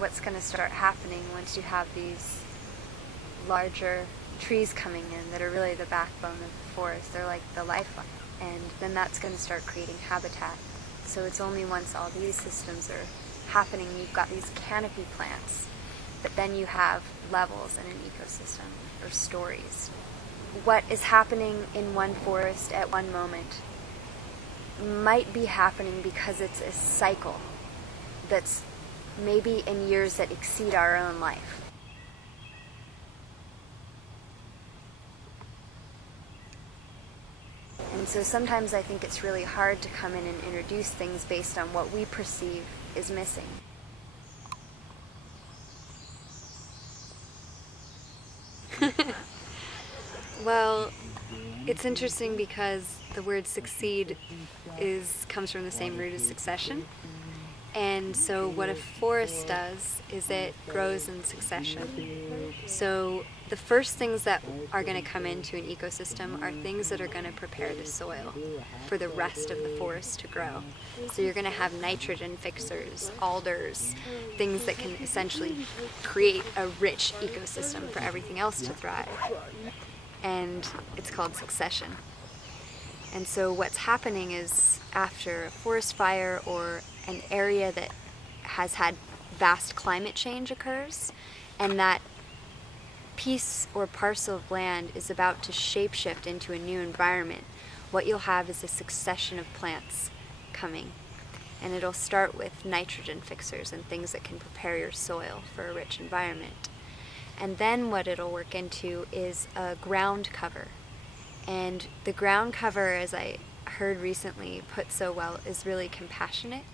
what's going to start happening once you have these larger trees coming in that are really the backbone of the forest. They're like the lifeline. And then that's going to start creating habitat. So it's only once all these systems are happening, you've got these canopy plants, but then you have levels in an ecosystem, or stories. What is happening in one forest at one moment might be happening because it's a cycle that's maybe in years that exceed our own life. And so sometimes I think it's really hard to come in and introduce things based on what we perceive is missing. Well, it's interesting because the word succeed comes from the same root as succession. And so what a forest does is it grows in succession. So the first things that are going to come into an ecosystem are things that are going to prepare the soil for the rest of the forest to grow. So you're going to have nitrogen fixers, alders, things that can essentially create a rich ecosystem for everything else to thrive. And it's called succession. And so what's happening is after a forest fire or an area that has had vast climate change occurs, and that piece or parcel of land is about to shapeshift into a new environment, what you'll have is a succession of plants coming. And it'll start with nitrogen fixers and things that can prepare your soil for a rich environment. And then what it'll work into is a ground cover. And the ground cover, as I heard recently put so well, is really compassionate.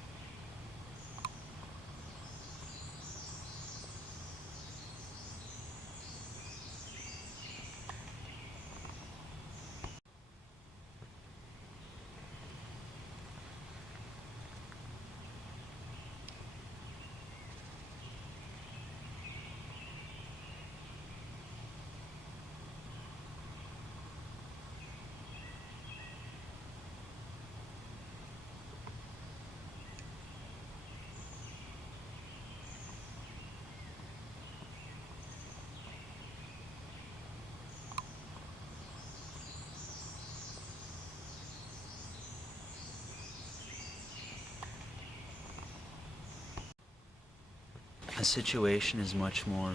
A situation is much more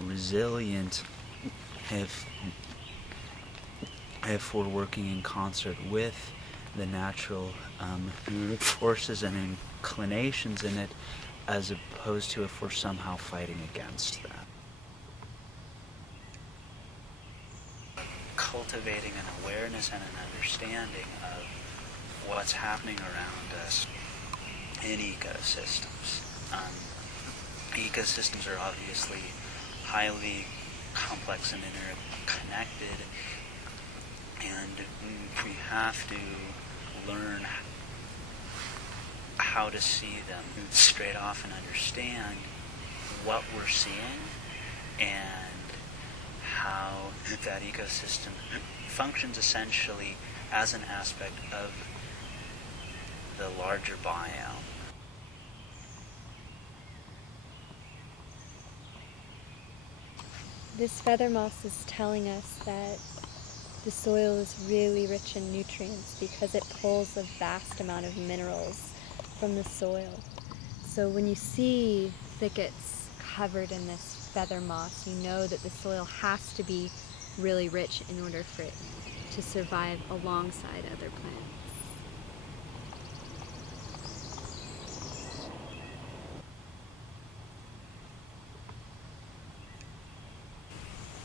resilient if we're working in concert with the natural forces and inclinations in it, as opposed to if we're somehow fighting against that. Cultivating an awareness and an understanding of what's happening around us in ecosystems. Ecosystems are obviously highly complex and interconnected, and we have to learn how to see them straight off and understand what we're seeing and how that ecosystem functions essentially as an aspect of the larger biome. This feather moss is telling us that the soil is really rich in nutrients because it pulls a vast amount of minerals from the soil. So when you see thickets covered in this feather moss, you know that the soil has to be really rich in order for it to survive alongside other plants.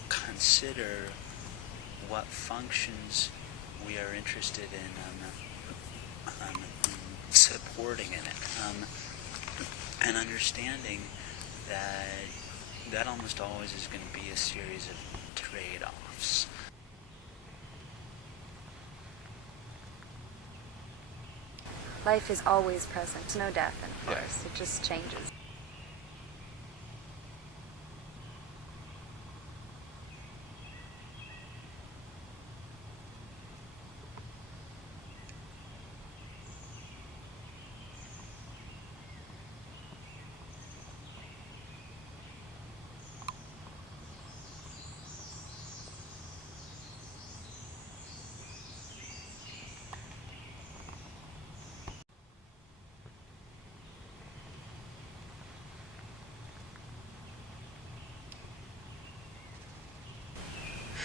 Consider what functions we are interested in supporting in it, and understanding that almost always is going to be a series of trade-offs. Life is always present. No death in a forest. It just changes.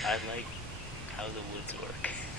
I like how the woods work.